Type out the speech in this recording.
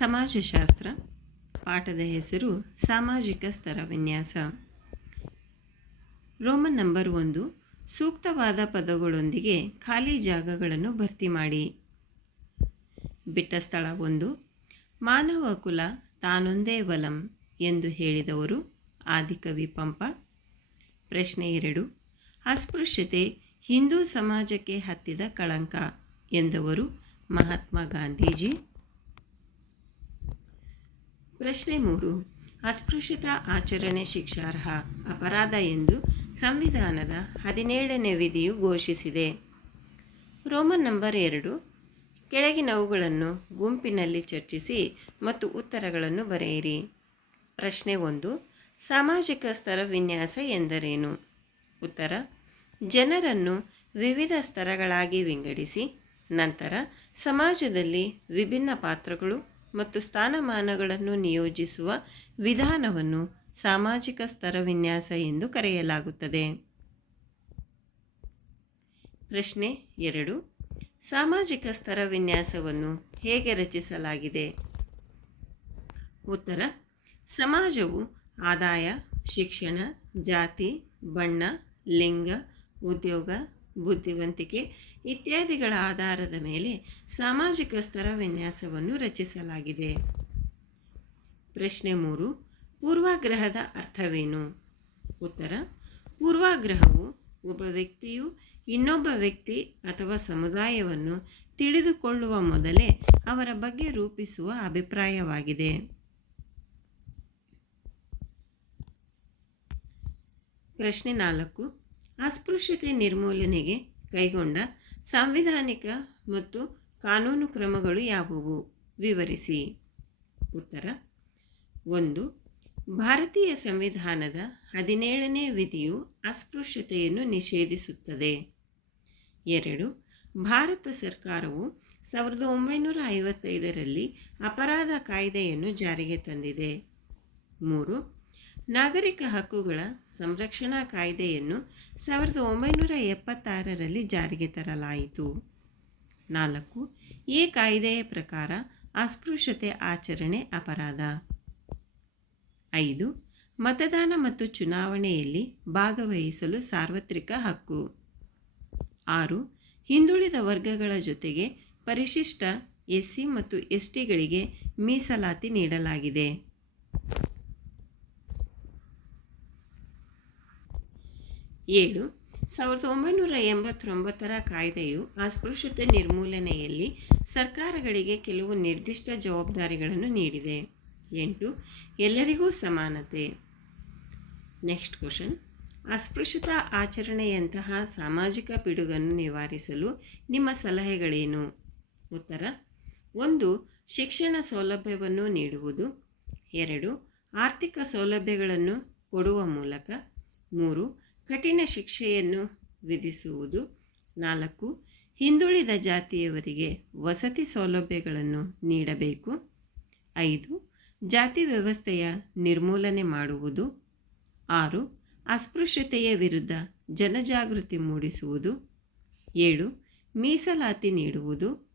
ಸಮಾಜಶಾಸ್ತ್ರ ಪಾಠದ ಹೆಸರು ಸಾಮಾಜಿಕ ಸ್ತರ ವಿನ್ಯಾಸ. ರೋಮನ್ ನಂಬರ್ ಒಂದು, ಸೂಕ್ತವಾದ ಪದಗಳೊಂದಿಗೆ ಖಾಲಿ ಜಾಗಗಳನ್ನು ಭರ್ತಿ ಮಾಡಿ. ಬಿಟ್ಟ ಸ್ಥಳ ಒಂದು, ಮಾನವ ಕುಲ ತಾನೊಂದೇ ವಲಂ ಎಂದು ಹೇಳಿದವರು ಆದಿಕವಿ ಪಂಪ ಪ್ರಶ್ನೆ ಎರಡು, ಅಸ್ಪೃಶ್ಯತೆ ಹಿಂದೂ ಸಮಾಜಕ್ಕೆ ಹತ್ತಿದ ಕಳಂಕ ಎಂದವರು ಮಹಾತ್ಮ ಗಾಂಧೀಜಿ. ಪ್ರಶ್ನೆ ಮೂರು. ಅಸ್ಪೃಶ್ಯತ ಆಚರಣೆ ಶಿಕ್ಷಾರ್ಹ, ಅಪರಾಧ ಎಂದು ಸಂವಿಧಾನದ ಹದಿನೇಳನೇ ವಿಧಿಯು ಘೋಷಿಸಿದೆ. ರೋಮನ್ ನಂಬರ್ ಎರಡು. ಕೆಳಗಿನವುಗಳನ್ನು ಗುಂಪಿನಲ್ಲಿ ಚರ್ಚಿಸಿ ಮತ್ತು ಉತ್ತರಗಳನ್ನು ಬರೆಯಿರಿ. ಪ್ರಶ್ನೆ ಒಂದು. ಸಾಮಾಜಿಕ ಸ್ತರ ವಿನ್ಯಾಸ ಎಂದರೇನು? ಉತ್ತರ. ಜನರನ್ನು ವಿವಿಧ ಸ್ತರಗಳಾಗಿ ವಿಂಗಡಿಸಿ, ನಂತರ ಸಮಾಜದಲ್ಲಿ ವಿಭಿನ್ನ ಪಾತ್ರಗಳು ಮತ್ತು ಸ್ಥಾನಮಾನಗಳನ್ನು ನಿಯೋಜಿಸುವ ವಿಧಾನವನ್ನು ಸಾಮಾಜಿಕ ಸ್ತರ ವಿನ್ಯಾಸ ಎಂದು ಕರೆಯಲಾಗುತ್ತದೆ. ಪ್ರಶ್ನೆ ಎರಡು. ಸಾಮಾಜಿಕ ಸ್ತರ ವಿನ್ಯಾಸವನ್ನು ಹೇಗೆ ರಚಿಸಲಾಗಿದೆ? ಉತ್ತರ. ಸಮಾಜವು ಆದಾಯ, ಶಿಕ್ಷಣ, ಜಾತಿ, ಬಣ್ಣ, ಲಿಂಗ, ಉದ್ಯೋಗ ಬುದ್ಧಿವಂತಿಕೆ ಇತ್ಯಾದಿಗಳ ಆಧಾರದ ಮೇಲೆ ಸಾಮಾಜಿಕ ಸ್ತರ ವಿನ್ಯಾಸವನ್ನು ರಚಿಸಲಾಗಿದೆ. ಪ್ರಶ್ನೆ ಮೂರು, ಪೂರ್ವಾಗ್ರಹದ ಅರ್ಥವೇನು? ಉತ್ತರ, ಪೂರ್ವಾಗ್ರಹವು ಒಬ್ಬ ವ್ಯಕ್ತಿಯು ಇನ್ನೊಬ್ಬ ವ್ಯಕ್ತಿ ಅಥವಾ ಸಮುದಾಯವನ್ನು ತಿಳಿದುಕೊಳ್ಳುವ ಮೊದಲೇ ಅವರ ಬಗ್ಗೆ ರೂಪಿಸುವ ಅಭಿಪ್ರಾಯವಾಗಿದೆ. ಪ್ರಶ್ನೆ ನಾಲ್ಕು ಅಸ್ಪೃಶ್ಯತೆ ನಿರ್ಮೂಲನೆಗೆ ಕೈಗೊಂಡ ಸಾಂವಿಧಾನಿಕ ಮತ್ತು ಕಾನೂನು ಕ್ರಮಗಳು ಯಾವುವು? ವಿವರಿಸಿ. ಉತ್ತರ. ಒಂದು. ಭಾರತೀಯ ಸಂವಿಧಾನದ ಹದಿನೇಳನೇ ವಿಧಿಯು ಅಸ್ಪೃಶ್ಯತೆಯನ್ನು ನಿಷೇಧಿಸುತ್ತದೆ. ಎರಡು. ಭಾರತ ಸರ್ಕಾರವು ಸಾವಿರದ ಒಂಬೈನೂರ ಐವತ್ತೈದರಲ್ಲಿ ಅಪರಾಧ ಕಾಯ್ದೆಯನ್ನು ಜಾರಿಗೆ ತಂದಿದೆ. ಮೂರು. ನಾಗರಿಕ ಹಕ್ಕುಗಳ ಸಂರಕ್ಷಣಾ ಕಾಯ್ದೆಯನ್ನು ಸಾವಿರದ ಒಂಬೈನೂರ ಎಪ್ಪತ್ತಾರರಲ್ಲಿ ಜಾರಿಗೆ ತರಲಾಯಿತು. ನಾಲ್ಕು, ಈ ಕಾಯ್ದೆಯ ಪ್ರಕಾರ ಅಸ್ಪೃಶ್ಯತೆ ಆಚರಣೆ ಅಪರಾಧ. ಐದು, ಮತದಾನ ಮತ್ತು ಚುನಾವಣೆಯಲ್ಲಿ ಭಾಗವಹಿಸಲು ಸಾರ್ವತ್ರಿಕ ಹಕ್ಕು. ಆರು, ಹಿಂದುಳಿದ ವರ್ಗಗಳ ಜೊತೆಗೆ ಪರಿಶಿಷ್ಟ ಎಸ್ಸಿ ಮತ್ತು ಎಸ್ ಟಿಗಳಿಗೆ ಮೀಸಲಾತಿ ನೀಡಲಾಗಿದೆ. ಏಳು, ಸಾವಿರದ ಒಂಬೈನೂರ ಎಂಬತ್ತೊಂಬತ್ತರ ಕಾಯ್ದೆಯು ಅಸ್ಪೃಶ್ಯತೆ ನಿರ್ಮೂಲನೆಯಲ್ಲಿ ಸರ್ಕಾರಗಳಿಗೆ ಕೆಲವು ನಿರ್ದಿಷ್ಟ ಜವಾಬ್ದಾರಿಗಳನ್ನು ನೀಡಿದೆ. ಎಂಟು, ಎಲ್ಲರಿಗೂ ಸಮಾನತೆ. Next question. ಅಸ್ಪೃಶ್ಯತಾ ಆಚರಣೆಯಂತಹ ಸಾಮಾಜಿಕ ಪಿಡುಗನ್ನು ನಿವಾರಿಸಲು ನಿಮ್ಮ ಸಲಹೆಗಳೇನು? ಉತ್ತರ, ಒಂದು, ಶಿಕ್ಷಣ ಸೌಲಭ್ಯವನ್ನು ನೀಡುವುದು. ಎರಡು, ಆರ್ಥಿಕ ಸೌಲಭ್ಯಗಳನ್ನು ಕೊಡುವ ಮೂಲಕ. ಮೂರು ಕಠಿಣ ಶಿಕ್ಷೆಯನ್ನು ವಿಧಿಸುವುದು. ನಾಲ್ಕು, ಹಿಂದುಳಿದ ಜಾತಿಯವರಿಗೆ ವಸತಿ ಸೌಲಭ್ಯಗಳನ್ನು ನೀಡಬೇಕು. ಐದು, ಜಾತಿ ವ್ಯವಸ್ಥೆಯ ನಿರ್ಮೂಲನೆ ಮಾಡುವುದು. ಆರು, ಅಸ್ಪೃಶ್ಯತೆಯ ವಿರುದ್ಧ ಜನಜಾಗೃತಿ ಮೂಡಿಸುವುದು. ಏಳು, ಮೀಸಲಾತಿ ನೀಡುವುದು.